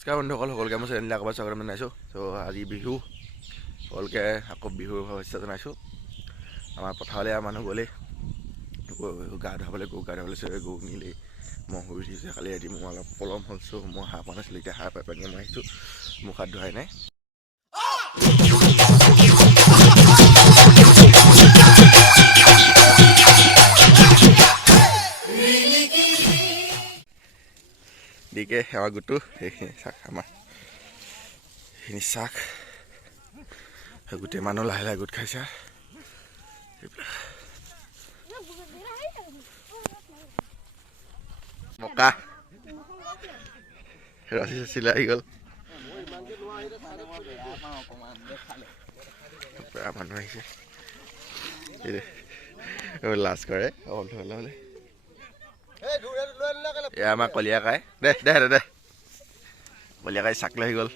নমস্কাৰ বন্ধুসকল, সকলোকে মই চেনেললৈ আকৌ স্বাগতম জনাইছোঁ। চ' আজি বিহু, সকলোকে আকৌ বিহুৰ শুভেচ্ছা জনাইছোঁ। আমাৰ পথাৰলৈ মানুহ গ'লেই গা ধুৱাবলৈ, গৰু গা ধুৱাবলৈ চবে গৰু নিলেই। মই শুই উঠিছোঁ কালি ৰাতি, মোৰ অলপ পলম হ'ল। চ' মই সাৰ পোৱা নাছিলোঁ, এতিয়া সাৰ পাই পানী মই আহিছোঁ, মুখ হাত ধুৱাই নাই। দিকে সেৱা গোটো সেইখিনি চাক, আমাৰ সেইখিনি চাক গোটেই মানুহ লাহে লাহে গোট খাইছে। মকা ৰাচি চাচিলে আহি গ'ল, মানুহ আহিছে লাজ কৰে হ'লে। এয়া আমাৰ কলিয়াকাই, দে দে দে দে কলিয়াকাই চাক লৈ আহি গ'ল।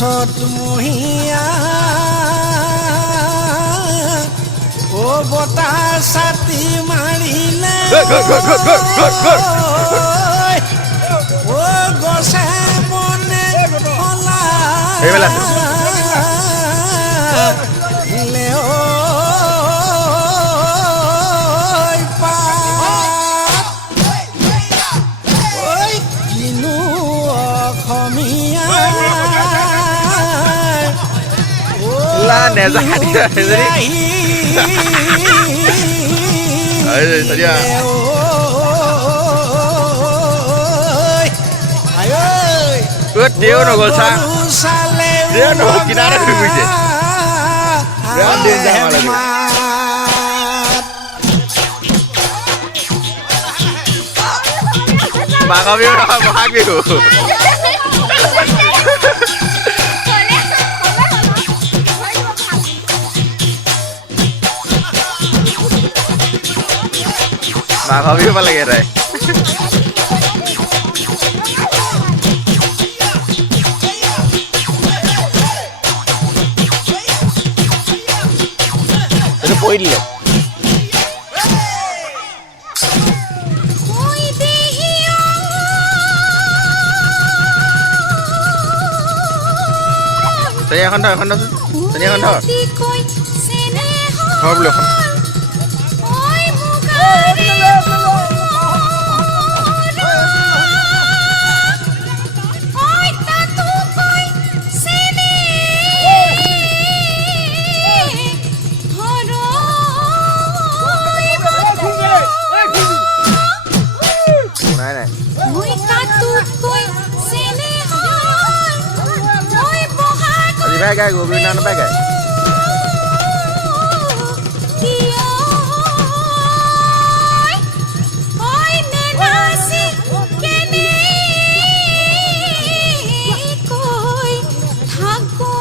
সতমহিয়া ও বতাহ ছাতি মাৰিলে ও গছে বনে কিনো অসমীয়া মাঘৰ বিহু নহয়, বহাগ বিহু। মাঘৰ বিহু পালেগে এটাই। এইটো পৰি দিলে এখন ধৰ, এখন ধৰ, এখন ধৰ বোলো এখন। Bye guys, we'll be down the back guys.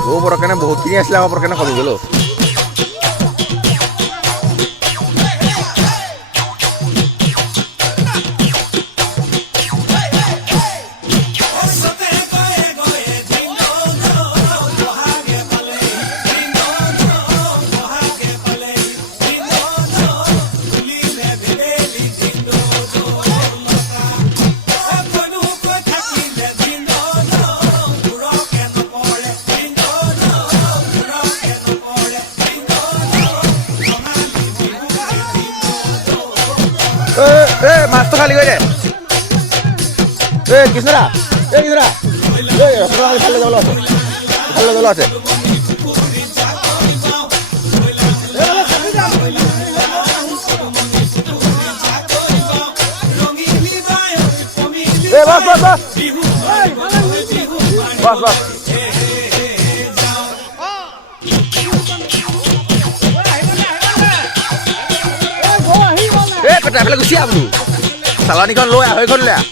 Oh, porkanya बहुत kini asli apa porkanya kalau dulu. বস্তু খালী কৰি দে এই কৃষ্ণদা এই কৃষ্ণদা এই ৰসগোল্লা খালী যাবলৈ আছে খালী যাবলৈ আছে এই বাস বাস বাস বাস বাস এই তই ট্ৰাইফেলে গুচি আহ বোলো চালানীখন লৈ আঢ়ৈখন লৈ আহ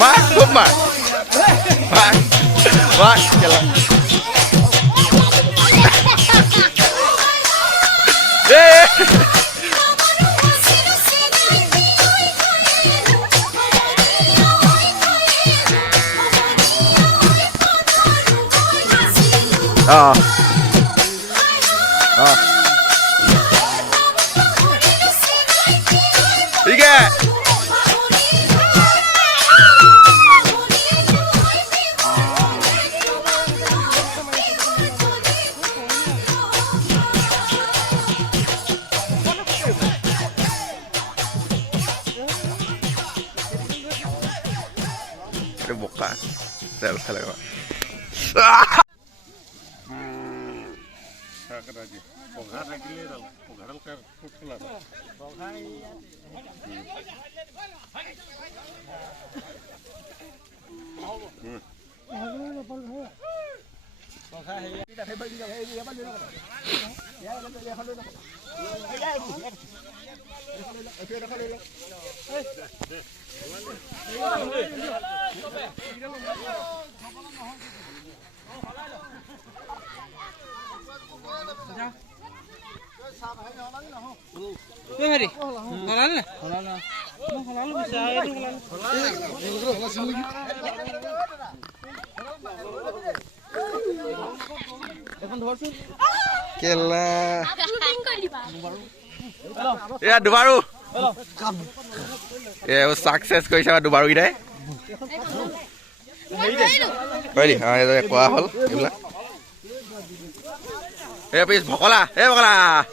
Mar, খুব মার চলো ठीक है boca del kalema Kela. Ya Dubaru. Ya sukses koi sama Dubaru kita. Koi di, ah itu kuah hol. Ya pis bokola, bokola.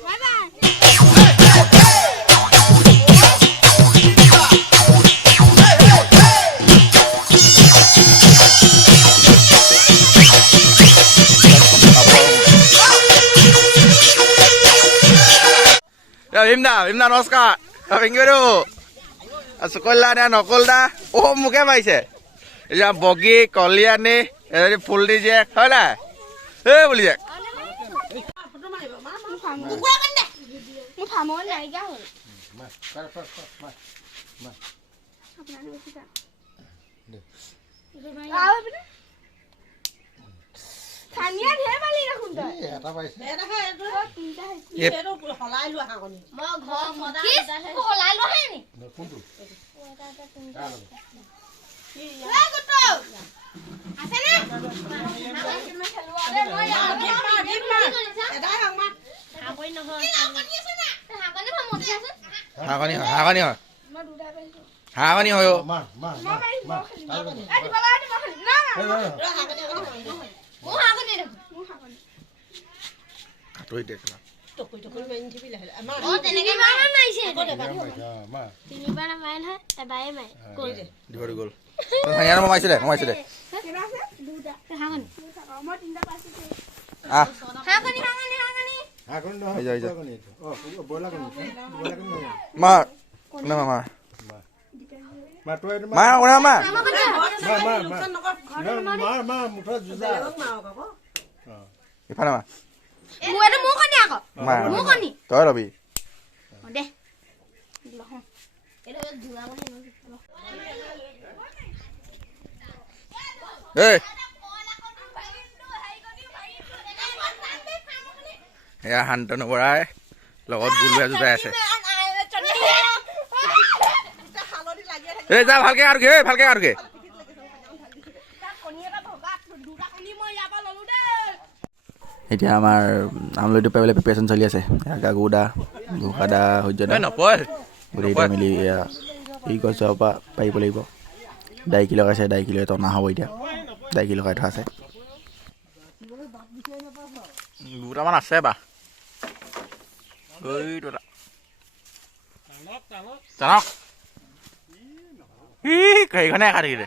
Ya Bimda নমস্কাৰ ভিংগুৰু চকল্লা নে নকলদা ও মুখে পাইছে এতিয়া বগী কলিয়ানি এজনী ফুল দি যে হয় নাই এই বুলি যে Tania dia balik dah kunta. এটা পাইছে Ada kan itu tinta itu. এটা হলাই লোৱা হাগনি Mau ghor moda. Kis holai lo hai ni. কোনটো Eh kutu. Asa na? হাগনি হয় হাগনি হয় মাৰ মাৰ মাৰ কাটই দেখলা তিনিবাৰ মাইল হয় এবাৰে মাইল কৈ দে দিবৰি গল হাঙাৰ মাইছিলে মই তিনটা পাইছো আহ হাগনি হাগনি নহয় হৈ যায় অ বলা কনি মাৰ না মাৰ মাৰ তই মাৰ ওৰা মাৰ মাৰ মুঠা জুজা ইফালে মাৰ মোৰ এটা মোৰ কনি আকৌ মাৰ মোৰ কনি তই ৰবি দে এই এয়া শান্তনু বৰাই লগত গুলু এজোটাই আছে এই যা ভালকে কাটোগে ভালকে কাটোগে এতিয়া আমাৰ আমলৈটো পাবলৈ প্ৰিপেৰেশ্যন চলি আছে গাগুদা ভোকাদা সূৰ্যদা গোটেইকেইটা মিলি এয়া এই গছৰ পৰা পাৰিব লাগিব ডাইকি লগাইছে ডাইকি লৈ টনা হ'ব এতিয়া ডাইকি লগাই থোৱা আছে দুটামান আছে বা টানক সেইখনে কাটি দে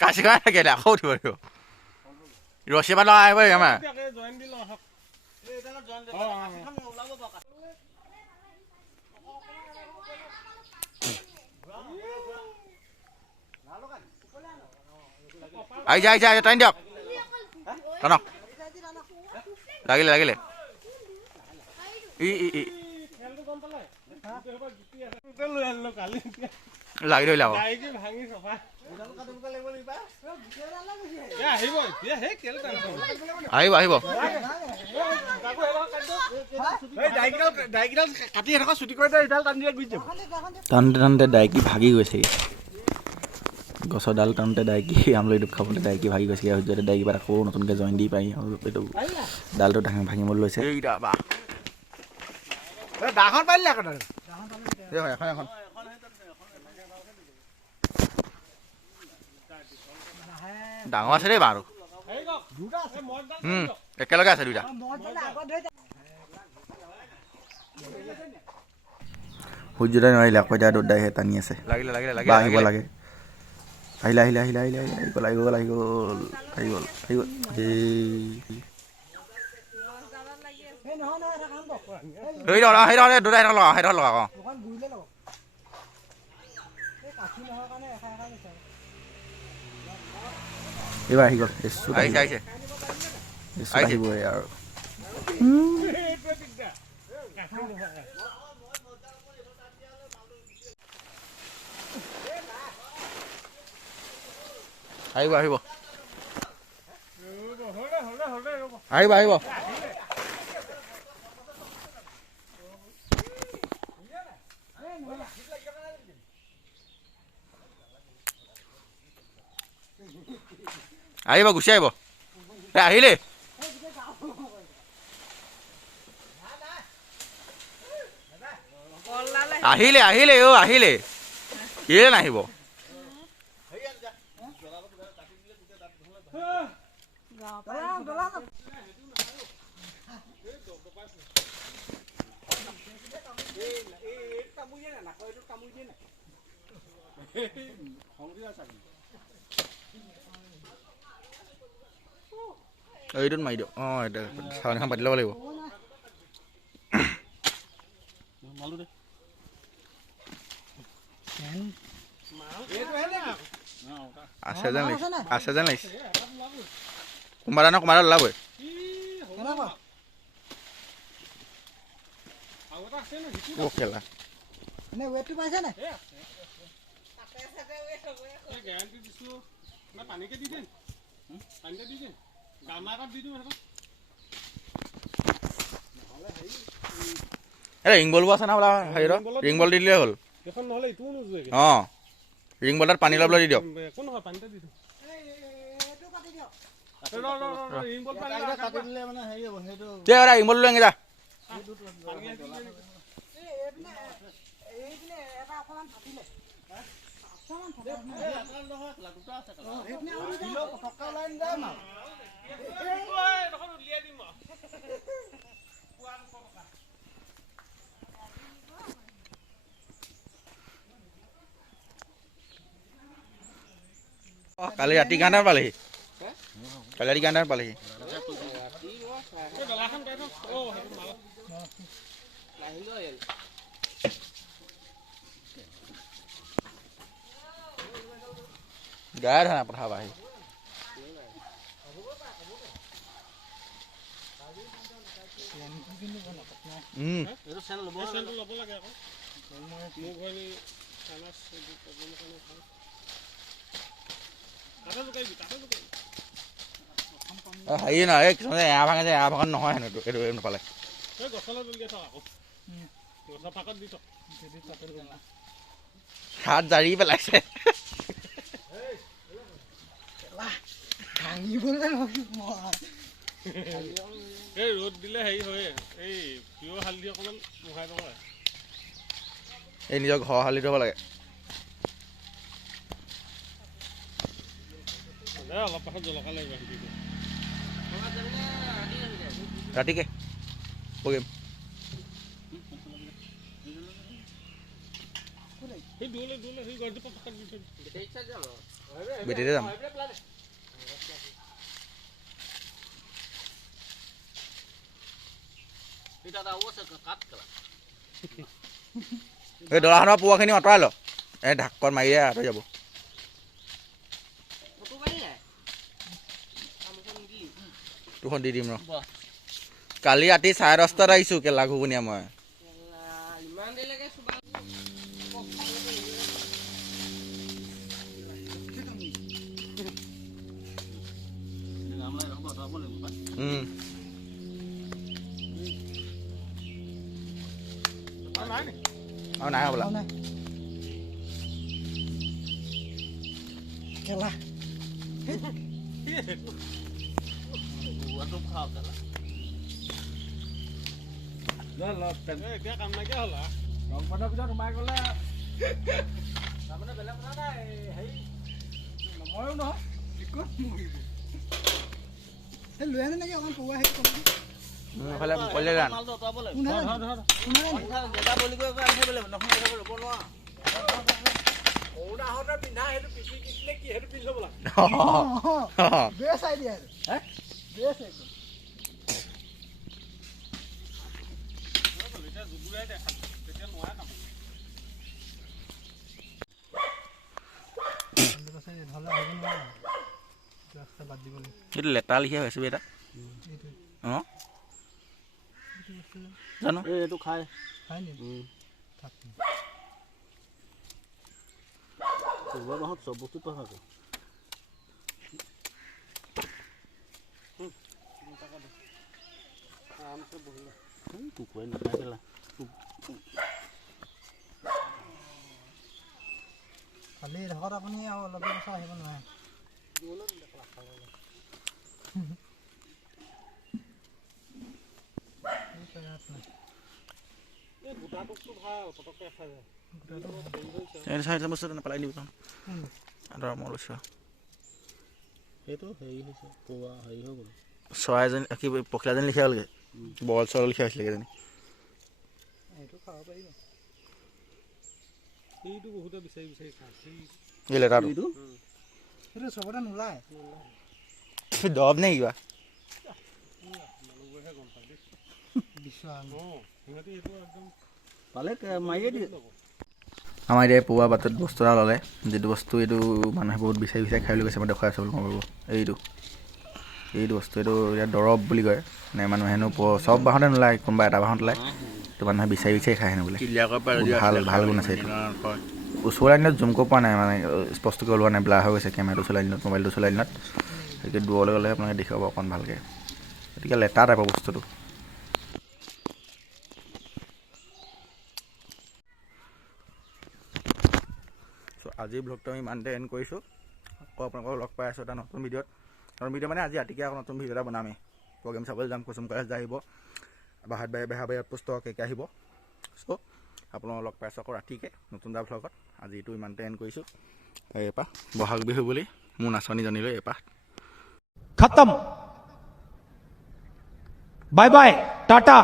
কাচিখনে থাকিলে আকৌ উঠিব লাগিব ৰছী পাত লগাই আহিব আমাৰ আহিছে আহিছে আহিছে টাইম দিয়ক টানক লাগিলে লাগিলে লাগি ধৰিলে আকৌ আহিব আহিব টানোতে টানোতে ডাইকি ভাগি গৈছেগৈ গছৰ ডাল টানোতে ডাইকি আমলৈটো খাবলৈ ডাইকি ভাগি গৈছেগৈ সূৰ্যতে ডাইকি পাত আকৌ নতুনকৈ জইন দি পাৰি এইটো ডালটো ভাঙিবলৈ লৈছে ডাঙৰ আছে দেই বাৰু একেলগে আছে দুইটা সূৰ্যদাই নোৱাৰিলে আকৌ এতিয়া দুটাইহে টানি আছে লাগিলে লাগিলে লাগিলে আহিব লাগে আহিলে আহিলে আহিলে আহিলে আহি গ'ল আহি গ'ল আহি গ'ল আহি গ'ল আহি গ'ল দুটাই লগা সেই লগা আকৌ এইবাৰ আহি গ'ল আহিছে আহিছে আহিবই আৰু আহিব আহিব আহিব আহিব আহিব গুচি আহিব আহিলে আহিলে আহিলে অ আহিলে কেলে নাহিব এইটোত মাৰি দিয়ক অঁ এতিয়া চাউনিখন পাতি ল'ব লাগিব আছে যেন লাগিছে আছে যেন লাগিছে কোনোবা এটা কোনোবা এটা ওলাবই খেলা ৰিং বলবোৰ আছে না বোলা হেৰি ৰিং বল দি দিলে হ'ল অঁ ৰিং বল তাত পানী অলপ দি দিয়ক ৰিং বল লৈ আনি যা কালি ৰাতি গাঁৱত পালেহি কালি ৰাতি গাঁৱত পালেহি গায়ে ধৰা পঠাব আহি হেৰি নহয় এই কিছুমানে এয়া ভাঙে যে এয়া ভাঙত নহয় হেনো এইটো নাপালে হাত জাৰি পেলাইছে এই ৰ'দ দিলে হেৰি হয় এই পিয়ৰ হালধি অকণমান মোহাই দিব লাগে এই নিজৰ ঘৰ হালি থ'ব লাগে অলপ পাছত জলকা লাগিব ৰাতিকে প্ৰগ্ৰেম সেই দূৰলৈ সেই গছজোপা কাটি দি থৈ বেটেৰীতে যাম এই দৰাখনৰ পোৱাখিনি আঁতৰাই ল এই ঢাককন মাৰি আঁতৰি যাব তোখন দি দিম ৰ কালি ৰাতি 10:30টাত আহিছোঁ কেলা ঘুগুনীয়া মই আৰু নাই হ'বলা কেলা এতিয়া কাম নাইকিয়া হ'ল ৰং পাতৰ পিছত সোমাই গ'লে তাৰমানে বেলেগ কথা নাই হেৰি নমৰেও নহয় লৈ আনে নেকি অকণ পৰুৱা হেৰি এইফালে পলিলে গান অৰুণাহঁতে পিন্ধা সেইটো পিচি দিছিলে কি সেইটো পিন্ধি ল'ব লাগে বেছ আইডিয়া বেছ একদম এতিয়া জুবুৰাই দেখা তেতিয়া নোৱাৰে কাম এইটো লেটা লিখীয়া হৈছে এটা অঁ জানো এইটো খাই মাহত চব বস্তু পাহাকে কুকুৰাই নাখাই পেলা খালি এডোখৰত আপুনি আৰু অলপ বছৰ আহিব নোৱাৰে চাৰিটা বস্তু পেলাই দিব আদৰ মই লৈছোঁ সেইটো হেৰি হৈছে পোৱা হেৰি হৈ গ'ল চৰাইজনী কি পখিলাজনী লিখা হ'লগৈ বল চল লিখা হৈছিলে কেইজনী এইটো খাব পাৰিব সেইটো বহুতে বিচাৰি খায় এই লেটাৰটো সেইটো চবতে নোলায় দৰৱ নে কিবা পালে মাৰিয়ে দিয়ে আমাৰ এতিয়া পোৱা বাটত বস্তু এটা ল'লে যিটো বস্তু এইটো মানুহে বহুত বিচাৰি খাই বুলি কৈছে মই দেখুৱাই আছোঁ বুলি ক'ব এইটো বস্তু এইটো এতিয়া দৰৱ বুলি কয় নে মানুহে হেনো চব বাঁহতে নোলায় কোনোবা এটা বাঁহত ওলায় এইটো মানুহে বিচাৰি খাই হেনো বোলে ভাল গুণ আছে এইটো ওচৰৰ দিনত জুম কৰিব পৰা নাই মানে স্পষ্টকৈ ওলোৱা নাই ব্লাৰ হৈ গৈছে কেমেৰাটো চলাই দিনত মোবাইলটো চলাই দিনত গতিকে দূৰলৈ গ'লে আপোনালোকে দেখিব অকণ ভালকৈ গতিকে লেটা টাইপৰ বস্তুটো আজিৰ ব্লগটো আমি ইমানতে এণ্ড কৰিছোঁ আকৌ আপোনালোকক লগ পাই আছোঁ এটা নতুন ভিডিঅ'ত মানে আজি ৰাতিকৈ আকৌ নতুন ভিডিঅ' এটা বনামেই প্ৰগ্ৰেম চাবলৈ যাম কুচুম কলেজ আহিব বাহাত বাই বেহাবাৰীত পুস্তক কেকে আহিব চ' আপোনালোকক লগ পাই আছোঁ আকৌ ৰাতিকৈ নতুন এটা ভ্লগত আজি এইটো ইমানতে এণ্ড কৰিছোঁ এপাহ বহাগ বিহু বুলি মোৰ নাচনি জানিলোঁ এপাহ खत्म bye bye tata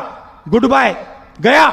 goodbye गया।